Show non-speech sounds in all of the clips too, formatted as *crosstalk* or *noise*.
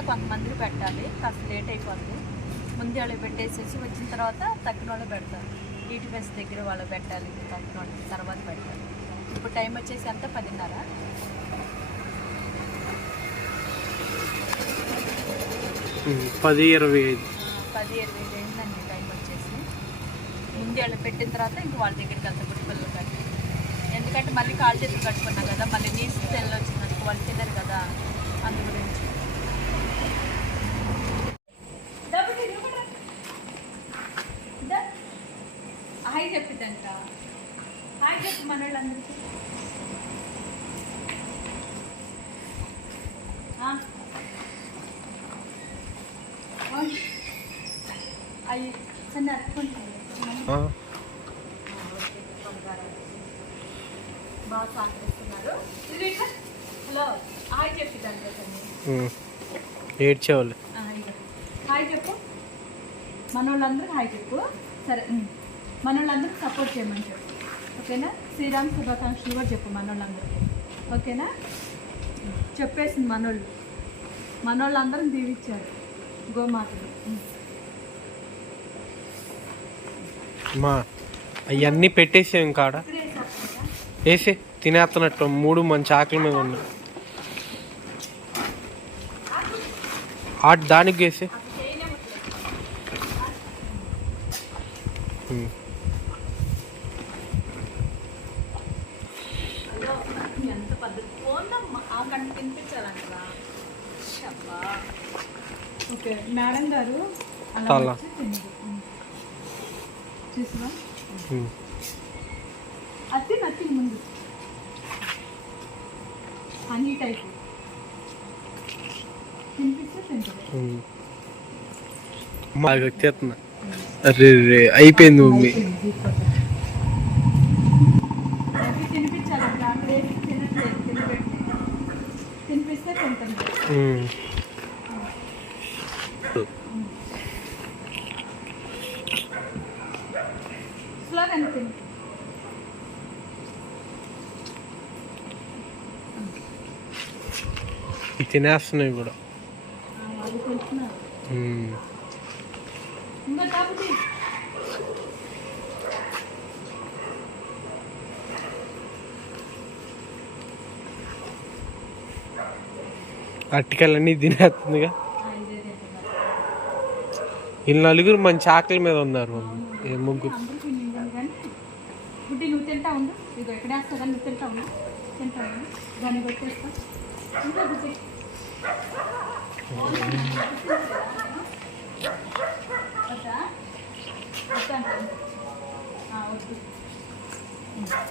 ఇంకా కొంతమందికి పెట్టాలి కాస్త లేట్ అయిపోద్ది. ముందు వాళ్ళు పెట్టేసేసి వచ్చిన తర్వాత తక్కిన వాళ్ళు పెడతారు. ఈటి బస్ దగ్గర వాళ్ళు పెట్టాలి తక్కిన వాళ్ళకి తర్వాత పెట్టాలి ఇప్పుడు టైం వచ్చేసి ఎంత? పదిన్నర. పది ఇరవై ఐదు. పది ఇరవై ఐదు అయిందండి టైం వచ్చేసి. ముందు వాళ్ళు పెట్టిన తర్వాత ఇంక వాళ్ళ దగ్గరికి వెళ్తా గుడి పిల్లలు కట్టి ఎందుకంటే మళ్ళీ కాలు చేతులు కట్టుకున్నాం కదా మళ్ళీ నీసు తెల్ల వచ్చిందనుకో వాళ్ళు తినరు కదా. అందు గురించి హాయ్ చెప్పిద్దంట హాయ్ చెప్పు మన వాళ్ళందరికీ ఆ? ఓయ్. అయ్యి చిన్న అట్టుకుంటుంది ఆ, బాగా. Hello hi ఏడ్చేవాళ్ళు. హాయ్ చెప్పు. మన వాళ్ళందరికీ హాయ్ చెప్పు. సరే ఉమ్. మన వాళ్ళందరికీ సపోర్ట్ చేయమని చెప్పు. ఓకేనా? శ్రీరామ్ శుభాకాంక్షలు కూడా చెప్పు మన వాళ్ళందరికీ ఓకేనా. చెప్పేసింది మనోళ్ళు. మనోళ్ళందరం దీవిచ్చారు గోమాతలు. మా అవన్నీ పెట్టేసాం కాడ? వేసి తినేస్తున్నట్టు మూడు మంచి ఆకలి మీద ఉన్నాయి ఆట దానికి వేసి అది చేయలేమట్లేదు. ఉమ్. హలో ఎంత పద్ధతి ఫోన్ గంట తినిపించాలంటరా? ఓకే మేడం గారు అలా చూసినా. ముందు. Honey type. తినిపిస్తే తింటుంది. మా అయిపోయింది మమ్మీ అవి తినిపించాలంట అక్కడ ఏమి తినట్లేదు తినబెట్టి తినిపిస్తే తింటుంది ఉమ్. తిని ఇవి తినేస్తున్నాయి కూడా. అట్టికలన్నీ తినేస్తుందిగా. వీళ్ళు నలుగురు మంచి ఆకలి మీద ఉన్నారు ఏ ముగ్గురు అందరికీ నిండింది కానీ బుడ్డి నువ్వు తింటా ఉండు. ఇదో ఎక్కడ వేస్తా నువ్వు తింటా ఉండు. తింటా ఉండు. దాన్ని పెట్టేస్తా. ఇంకా బుడ్డి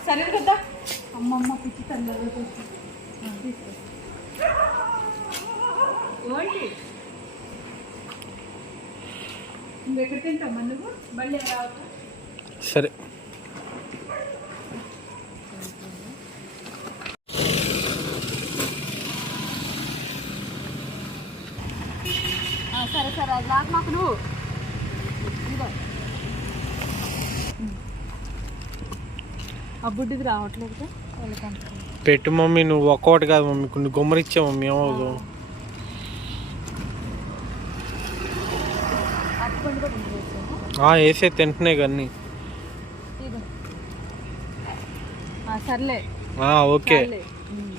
సరే కదా. అమ్మమ్మ పిచ్చి తల్లి తీసుకో. ఏంటి నువ్వెక్కడ తింటామా నువ్వు? మళ్ళీ రావచ్చు సరే. సరే సరే అది మాకు నువ్వు. ఆ బుడ్డిది రావట్లేదు పెట్టు మమ్మీ నువ్వు ఒక్కోటి కాదు మమ్మీ కొన్ని గుమ్మరిచ్చా మమ్మీ ఏమవుదు ఆ, వేసే తింటున్నాయి కానీ సర్లే. ఓకే సర్లే ఉమ్.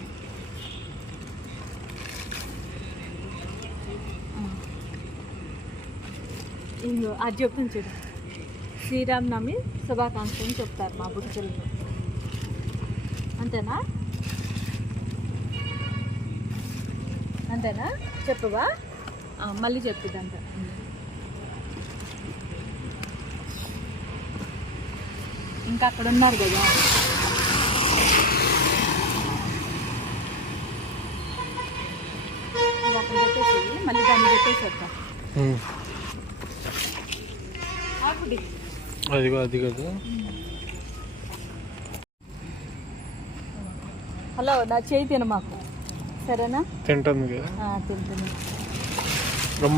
ఆ. ఇదిగో అది చెప్తుంది చూడు. శ్రీరామనవమి శుభాకాంక్షలు అని చెప్తారు మా బుడ్డలు అంతేనా? అంతేనా? చెప్పవా? మళ్ళీ చెప్పిద్దంట ఇంకా అక్కడ ఉన్నారు కదా. అక్కడ మళ్ళీ దాన్ని పెట్టేసి వద్దాం. అదిగో అది కదా. హలో నా చేయి తిన మాకు. సరేనా? తింటుంది కదా. తింటుంది.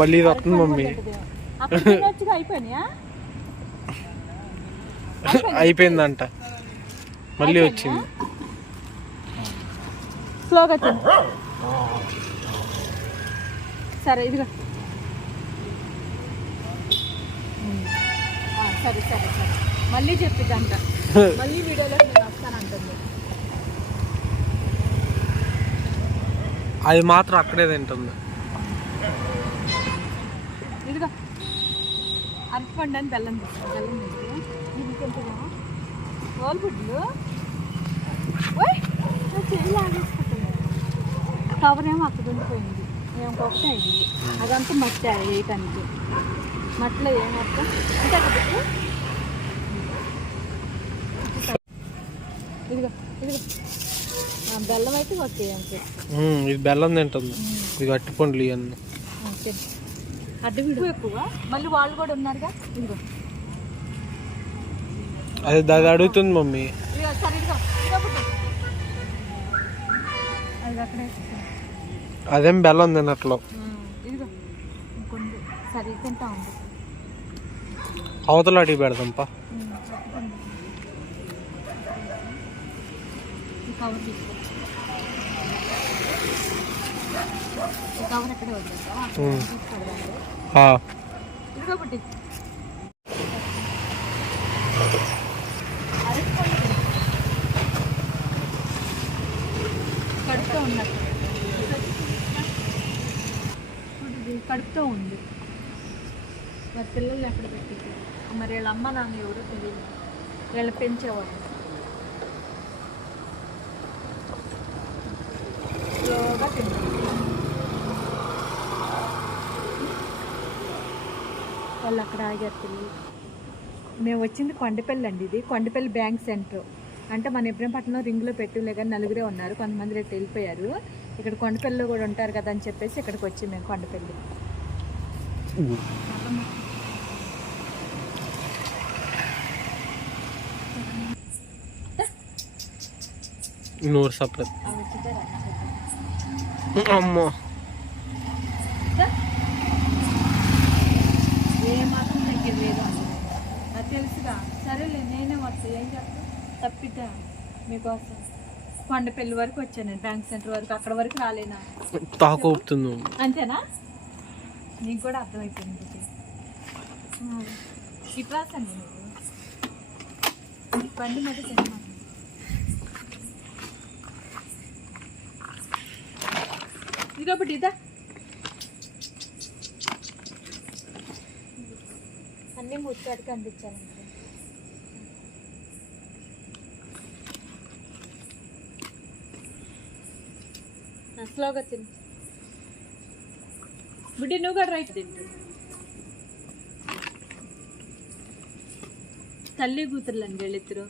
మళ్ళీ ఇది వస్తుంది మమ్మీ. అయిపోయినాయా? అయిపోయిందంట. మళ్ళీ వచ్చింది. స్లోగా సరే ఇదిగో. సరే సరే సరే. మళ్ళీ చెప్పిద్దంట. *laughs* మళ్ళీ వీడియోలో నేను వస్తానంటుంది అది మాత్రం అక్కడే తింటుంది. ఇదిగో. అరటిపండు అని బెల్లం బెల్లం ఇది చేయి లాగేసుకుంటున్నాను కవర్ ఏమో అక్కడ ఉండిపోయింది. మేము ఒకటే అయింది. అదంతా మట్టి వేయటానికి మట్టిలో. ఇదిగో ఇదిగో. బెల్లం అయితే ఓకే ఇది బెల్లం తింటుంది. ఇది అట్టి పండ్లు ఇవన్నీ. ఓకే. అడ్డు విడు ఎక్కువ మళ్ళీ వాళ్ళు కూడా ఉన్నారుగా. ఇదిగో. అది అది అడుగుతుంది మమ్మీ. అది బెల్లం తినట్లో. సరే తింటా ఉంది. అవతల అడిగి పెడదాంపా. పుట్టి. కడుపుతో ఉంది. మరి పిల్లల్ని ఎక్కడ నాకు మరి వీళ్ళ అమ్మ నాన్న ఎవరో తెలియదు వీళ్ళు పెంచేవాళ్ళు. స్లోగా తింటారు వాళ్ళు అక్కడ ఆగారు పిల్లలు. మేము వచ్చింది కొండపల్లి అండి ఇది. Kondapalli bank centre. అంటే మన ఇబ్రహంపట్నంలో రింగ్లో పెట్టులే కానీ నలుగురే ఉన్నారు. కొంతమంది రేపు వెళ్ళిపోయారు. ఇక్కడ కొండపల్లిలో కూడా ఉంటారు కదా అని చెప్పేసి ఇక్కడికి వచ్చి మేము కొండపల్లి. నూరు సపరేట్ అమ్మో ఏ మాత్రం దగ్గర లేదు అది తెలుసుగా సరేలే నేనే వస్తా ఏం చేస్తా తప్పిద్దా మీకోసం కొండపల్లి వరకు వచ్చాను నేను బ్యాంక్ సెంటర్ వరకు అక్కడ వరకు రాలేనా తాకు అంతేనా? నీకు కూడా అర్థమైపోయింది ఇది. ఆ, నువ్వు ఈ పండు మీద తిన్నాను ఇదొకటి ఇదా. అన్నీ ముచ్చాడికి అందించాను స్లోగా తిను. బుడ్డి నువ్వు కూడా రైట్ తింటు తల్లి కూతుర్లు అండి వీళ్ళిద్దరు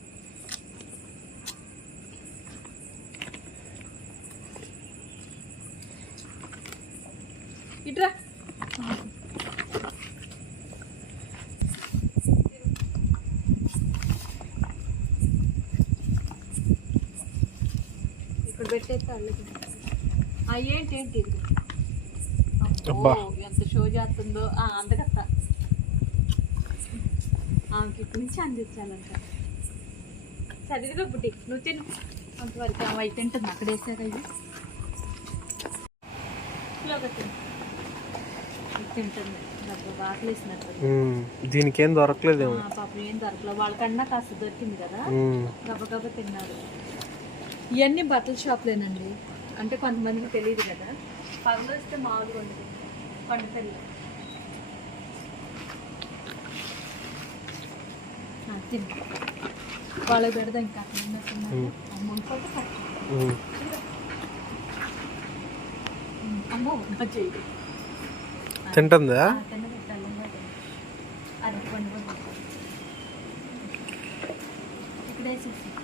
ఇట్రా. ఇక్కడ పెట్టేస్తే అల్లుకు ఏంటి ఏంటి? ఇది ఎంత షో చేస్తుందో. ఆ, అందకత్త. ఆమెకి ఇక్కడి నుంచి అందించాలంట చదివిగా బుడ్డి. నువ్వు తిను. అంతవరకు ఆమె అయితే తింటుంది అక్కడ వేసాక ఇది ఇది తింటుంది. ఆకలేసినట్టు ఉమ్, దీనికి ఏం దొరకలేదేమో పాపం ఏం దొరకలేదు. వాళ్ళకన్నా కాస్త దొరికింది కదా. గబగబా తిన్నారు. ఇవన్నీ బట్టల షాప్లేనండి. అంటే కొంతమందికి తెలియదు కదా. పగలు వస్తే మామూలుగా ఉండదు కొండపల్లి వాళ్ళకి పెడదా ఇంకా ఉమ్. అమ్మో నా చెయ్యి. తింటుందా? ఇక్కడ